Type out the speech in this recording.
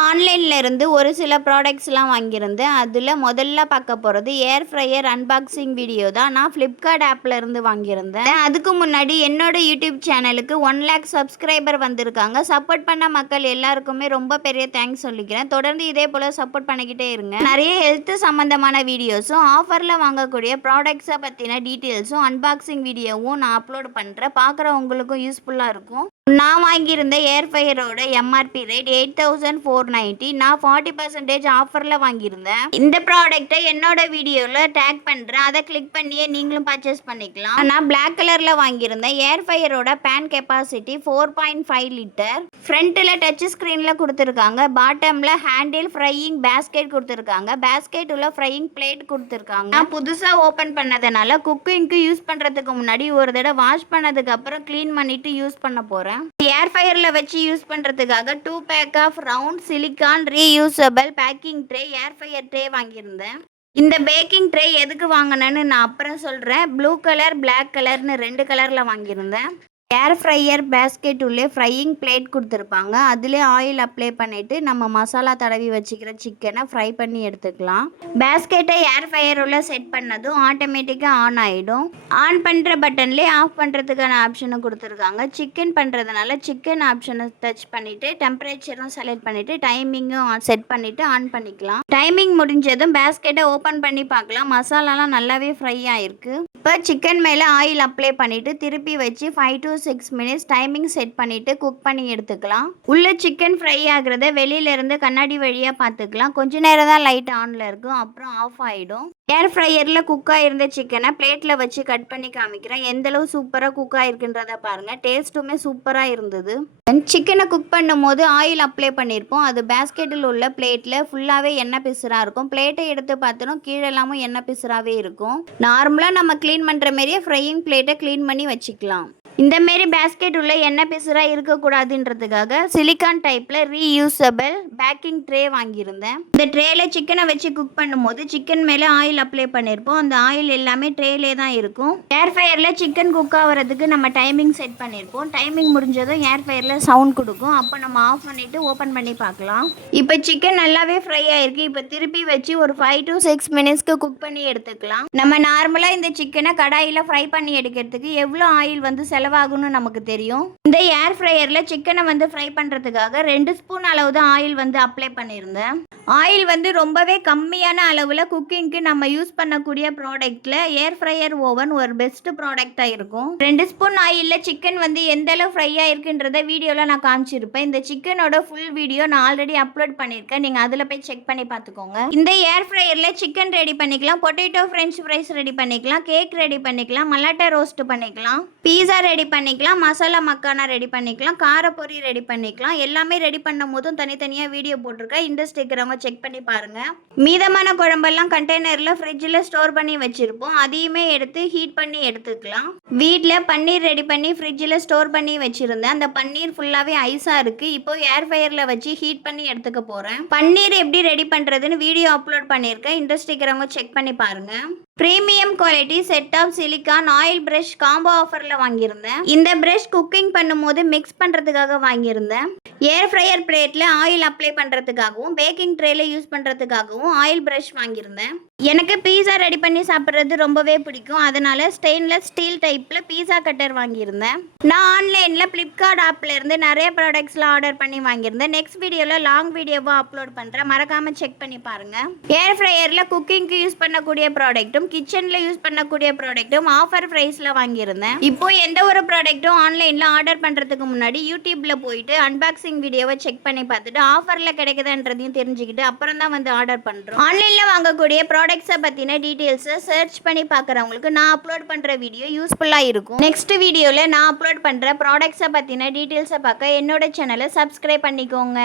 ஆன்லைன்ல இருந்து ஒரு சில ப்ராடக்ட்ஸ்லாம் வாங்கியிருந்தேன். அதில முதல்ல பார்க்க போறது ஏர் ஃப்ரையர் அன்பாக்சிங் வீடியோ தான். நான் Flipkart ஆப்ல இருந்து வாங்கியிருந்தேன். அதுக்கு முன்னாடி என்னோட யூடியூப் சேனலுக்கு 1,00,000 சப்ஸ்கிரைபர் வந்திருக்காங்க. சப்போர்ட் பண்ண மக்கள் எல்லாருக்குமே ரொம்ப பெரிய தேங்க்ஸ் சொல்லிக்கிறேன். தொடர்ந்து இதே போல சப்போர்ட் பண்ணிக்கிட்டே இருங்க. நிறைய ஹெல்த் சம்பந்தமான வீடியோஸும், ஆஃபர்ல வாங்கக்கூடிய ப்ராடக்ட்ஸை பத்தின டீட்டெயில்ஸும், அன்பாக்சிங் வீடியோவும் நான் அப்லோட் பண்றேன். பார்க்குறவங்களுக்கும் யூஸ்ஃபுல்லா இருக்கும். நான் வாங்கியிருந்த ஏர் ஃப்ரையரோட எம்ஆர்பி ரேட் 8,490. நான் 40% ஆஃபரில் வாங்கியிருந்தேன். இந்த ப்ராடக்ட்டை என்னோட வீடியோவில் டேக் பண்ணுறேன். அதை கிளிக் பண்ணியே நீங்களும் பர்ச்சேஸ் பண்ணிக்கலாம். நான் பிளாக் கலரில் வாங்கியிருந்தேன். ஏர் ஃப்ரையரோட பேன் கெப்பாசிட்டி 4.5 லிட்டர். ஃப்ரண்ட்டில் டச் ஸ்க்ரீனில் கொடுத்துருக்காங்க. பாட்டமில் ஹேண்டில் ஃப்ரையிங் பேஸ்கெட் கொடுத்துருக்காங்க. பேஸ்கெட் உள்ள ஃப்ரையிங் பிளேட் கொடுத்துருக்காங்க. நான் புதுசாக ஓப்பன் பண்ணதுனால குக்கிங்க்கு யூஸ் பண்ணுறதுக்கு முன்னாடி ஒரு தடவை வாஷ் பண்ணதுக்கு அப்புறம் க்ளீன் பண்ணிட்டு யூஸ் பண்ண போகிறேன். ஏர் ஃப்ரையர்ல வச்சு யூஸ் பண்றதுக்காக 2 pack of round silicone reusable baking tray air fryer tray வாங்கியிருந்தேன். இந்த பேக்கிங் ட்ரே எதுக்கு வாங்கினேன்னு நான் அப்புறம் சொல்கிறேன். ப்ளூ கலர், பிளாக் கலர்னு 2 கலரில் வாங்கியிருந்தேன். ஏர் ஃப்ரையர் பேஸ்கெட் உள்ளே ஃப்ரையிங் பிளேட் கொடுத்துருப்பாங்க. அதிலே ஆயில் அப்ளை பண்ணிவிட்டு நம்ம மசாலா தடவி வச்சுக்கிற சிக்கனை ஃப்ரை பண்ணி எடுத்துக்கலாம். பேஸ்கெட்டை ஏர் ஃப்ரையர் உள்ள செட் பண்ணதும் ஆட்டோமேட்டிக்காக ஆன் ஆகிடும். ஆன் பண்ணுற பட்டன்லேயே ஆஃப் பண்ணுறதுக்கான ஆப்ஷனை கொடுத்துருக்காங்க. சிக்கன் பண்ணுறதுனால சிக்கன் ஆப்ஷனை டச் பண்ணிவிட்டு டெம்பரேச்சரும் செலக்ட் பண்ணிவிட்டு டைமிங்கும் செட் பண்ணிவிட்டு ஆன் பண்ணிக்கலாம். டைமிங் முடிஞ்சதும் பேஸ்கெட்டை ஓப்பன் பண்ணி பார்க்கலாம். மசாலாலாம் நல்லாவே ஃப்ரை ஆகிருக்கு. இப்போ சிக்கன் மேலே ஆயில் அப்ளை பண்ணிவிட்டு திருப்பி வச்சு 5 to 6 மினிட்ஸ் டைமிங் செட் பண்ணிவிட்டு குக் பண்ணி எடுத்துக்கலாம். உள்ள சிக்கன் ஃப்ரை ஆகிறத வெளியிலேருந்து கண்ணாடி வழியாக பார்த்துக்கலாம். கொஞ்ச நேரம் தான் லைட் ஆனில் இருக்கும், அப்புறம் ஆஃப் ஆகிடும். ஏர் ஃப்ரையரில் குக் ஆகிருந்த சிக்கனை பிளேட்டில் வச்சு கட் பண்ணி காமிக்கிறேன். எந்தளவு சூப்பராக குக் ஆகிருக்குன்றதை பாருங்கள். டேஸ்ட்டுமே சூப்பராக இருந்தது. சிக்கனை குக் பண்ணும் போது ஆயில் அப்ளை பண்ணியிருப்போம். அது பேஸ்கெட்டில் உள்ள பிளேட்டில் ஃபுல்லாகவே எண்ணெய் பிசுறாக இருக்கும். பிளேட்டை எடுத்து பார்த்தோம் கீழெல்லாமும் எண்ணெய் பிசுறாகவே இருக்கும். நார்மலாக நம்ம க்ளீன் பண்ணுற மாரியே ஃப்ரையிங் பிளேட்டை க்ளீன் பண்ணி வச்சுக்கலாம். இந்த மாரி பேஸ்கெட் உள்ள எண்ணெய் பிசுறாக இருக்கக்கூடாதுன்றதுக்காக சிலிக்கான் டைப்பில் ரீயூசபிள் பேக்கிங் ட்ரே வாங்கியிருந்தேன். இந்த ட்ரேல சிக்கனை வச்சு குக் பண்ணும்போது சிக்கன் மேலே ஆயில் அப்ளை பண்ணியிருப்போம். அந்த ஆயில் எல்லாமே ட்ரேலே தான் இருக்கும். ஏர் ஃப்ரையரில் சிக்கன் குக் ஆகிறதுக்கு நம்ம டைமிங் செட் பண்ணியிருப்போம். டைமிங் முடிஞ்சதும் ஏர் ஃப்ரையரில் சவுண்ட் கொடுக்கும். அப்போ நம்ம ஆஃப் பண்ணிவிட்டு ஓப்பன் பண்ணி பார்க்கலாம். இப்போ சிக்கன் நல்லாவே ஃப்ரை ஆகிருக்கு. இப்போ திருப்பி வச்சு ஒரு 5 to 6 மினிட்ஸ்க்கு குக் பண்ணி எடுத்துக்கலாம். நம்ம நார்மலாக இந்த சிக்கனை கடாயில் ஃப்ரை பண்ணி எடுக்கிறதுக்கு எவ்வளோ ஆயில் வந்து செலவாகும்னு நமக்கு தெரியும். இந்த ஏர் ஃப்ரையரில் சிக்கனை வந்து ஃப்ரை பண்ணுறதுக்காக 2 ஸ்பூன் அளவு தான் ஆயில் வந்து அப்ளை பண்ணியிருந்தேன். ஆயில் வந்து ரொம்பவே கம்மியான அளவில் குக்கிங்க்கு நம்ம யூஸ் பண்ணக்கூடிய ப்ராடக்ட்டில் ஏர் ஃப்ரையர் ஓவன் ஒரு பெஸ்ட் ப்ராடக்டாக இருக்கும். 2 ஸ்பூன் ஆயிலில் சிக்கன் வந்து எந்த அளவு ஃப்ரை ஆகிருக்குன்றத வீடியோவில் நான் காமிச்சிருப்பேன். இந்த சிக்கனோட ஃபுல் வீடியோ நான் ஆல்ரெடி அப்லோட் பண்ணியிருக்கேன். நீங்கள் அதில் போய் செக் பண்ணி பார்த்துக்கோங்க. இந்த ஏர் ஃப்ரையரில் சிக்கன் ரெடி பண்ணிக்கலாம், பொட்டேட்டோ ஃப்ரெஞ்ச் ஃப்ரைஸ் ரெடி பண்ணிக்கலாம், கேக் ரெடி பண்ணிக்கலாம், மலாட்டா ரோஸ்ட் பண்ணிக்கலாம், பீஸா ரெடி பண்ணிக்கலாம், மசாலா மக்கானா ரெடி பண்ணிக்கலாம், காரப்பொரி ரெடி பண்ணிக்கலாம். எல்லாமே ரெடி பண்ணும் போதும் தனித்தனியாக வீடியோ போட்டிருக்கேன். இன்ட்ரெஸ்ட் இருக்கிறவங்க செக் பண்ணி பாருங்க. மீதமான குழம்பெல்லாம் கண்டெய்னரில் ஃப்ரிட்ஜில் ஸ்டோர் பண்ணி வச்சிருப்போம். அதையுமே எடுத்து ஹீட் பண்ணி எடுத்துக்கலாம். வீட்டில் பன்னீர் ரெடி பண்ணி ஃப்ரிட்ஜில் ஸ்டோர் பண்ணி வச்சிருந்தேன். அந்த பன்னீர் ஃபுல்லாகவே ஐஸாக இருக்கு. இப்போ ஏர் ஃப்ரையரில் வச்சு ஹீட் பண்ணி எடுத்துக்க போகிறேன். பன்னீர் எப்படி ரெடி பண்ணுறதுன்னு வீடியோ அப்லோட் பண்ணியிருக்கேன். இன்ட்ரெஸ்ட் இருக்கிறவங்க செக் பண்ணி பாருங்க. Premium quality set of silicon oil brush combo ஆஃபரில் வாங்கியிருந்தேன். இந்த பிரஷ் குக்கிங் பண்ணும்போது மிக்ஸ் பண்ணுறதுக்காக வாங்கியிருந்தேன். ஏர் ஃப்ரையர் பிளேட்டில் ஆயில் அப்ளை பண்ணுறதுக்காகவும் பேக்கிங் ட்ரேல யூஸ் பண்ணுறதுக்காகவும் ஆயில் பிரஷ் வாங்கியிருந்தேன். எனக்கு பீஸா ரெடி பண்ணி சாப்பிட்றது ரொம்பவே பிடிக்கும். அதனால ஸ்டெயின்லெஸ் ஸ்டீல் டைப்பில் பீஸா கட்டர் வாங்கியிருந்தேன். நான் ஆன்லைனில் Flipkart ஆப்பில் இருந்து நிறைய ப்ராடக்ட்ஸ்லாம் ஆர்டர் பண்ணி வாங்கியிருந்தேன். நெக்ஸ்ட் வீடியோவில் லாங் வீடியோவாக அப்லோட் பண்ணுறேன். மறக்காமல் செக் பண்ணி பாருங்கள். ஏர் ஃப்ரையரில் குக்கிங்க்கு யூஸ் பண்ணக்கூடிய ப்ராடக்ட்டும் கிச்சனில் யூஸ் பண்ணக்கூடிய ப்ராடக்ட்டும் ஆஃபர் ப்ரைஸில் வாங்கியிருந்தேன். இப்போ எந்த ஒரு ப்ராடக்ட்டும் ஆன்லைனில் ஆர்டர் பண்ணுறதுக்கு முன்னாடி யூடியூப்பில் போயிட்டு அன்பாக்சிங் வீடியோவை செக் பண்ணி பார்த்துட்டு ஆஃபரில் கிடைக்குதுன்றதையும் தெரிஞ்சுக்கிட்டு அப்புறம் தான் வந்து ஆர்டர் பண்ணுறோம். ஆன்லைனில் வாங்கக்கூடிய ப்ராடக்ட்ஸை பற்றின டீட்டெயில்ஸை சர்ச் பண்ணி பார்க்குறவங்களுக்கு நான் அப்லோட் பண்ணுற வீடியோ யூஸ்ஃபுல்லாக இருக்கும். நெக்ஸ்ட் வீடியோவில் நான் அப்லோட் பண்ணுற ப்ராடக்ட்ஸை பற்றின டீட்டெயில்ஸை பார்க்க என்னோட சேனலை சப்ஸ்கிரைப் பண்ணிக்கோங்க.